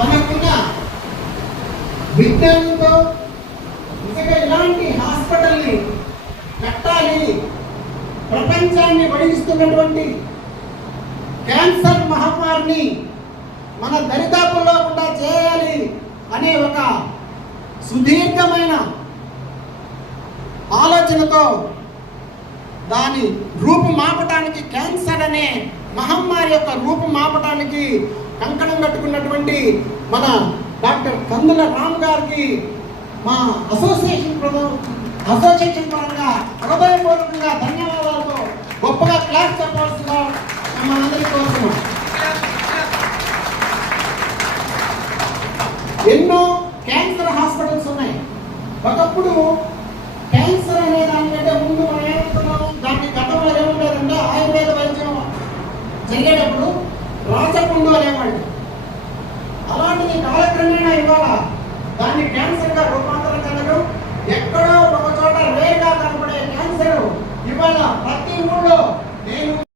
తనకున్న విజ్ఞానంతో నిజంగా ఇలాంటి హాస్పిటల్ని కట్టాలి, ప్రపంచాన్ని వణిస్తున్నటువంటి క్యాన్సర్ మహమ్మారిని మన దరిదాపుల్లో కూడా చేయాలి అనే ఒక సుదీర్ఘమైన ఆలోచనతో దాని రూపుమాపటానికి, క్యాన్సర్ అనే మహమ్మారి యొక్క రూపుమాపటానికి కంకణం కట్టుకున్నటువంటి మన డాక్టర్ కందుల రామ్ గారికి మా అసోసియేషన్ పరంగా హృదయపూర్వకంగా ధన్యవాదాలతో గొప్పగా క్లాస్ చెప్పాల్సిన మనందరి కోరుతున్నాం. ఎన్నో క్యాన్సర్ హాస్పిటల్స్ ఉన్నాయి. ఒకప్పుడు క్యాన్సర్ అనే దానికంటే ముందు మనం ఏమనుకున్నాం, దాన్ని గతంలో ఏముండేదంటే ఆయుర్వేద వైద్యం జరిగేటప్పుడు రాచపుండు అనేవాళ్ళు. అలాంటిది కాలక్రమేణా ఇవాళ దాన్ని క్యాన్సర్గా రూపాంతరం చెందడం, ఎక్కడో ఒక చోట రేగా కనబడే క్యాన్సర్ ఇవాళ ప్రతి ఊళ్ళో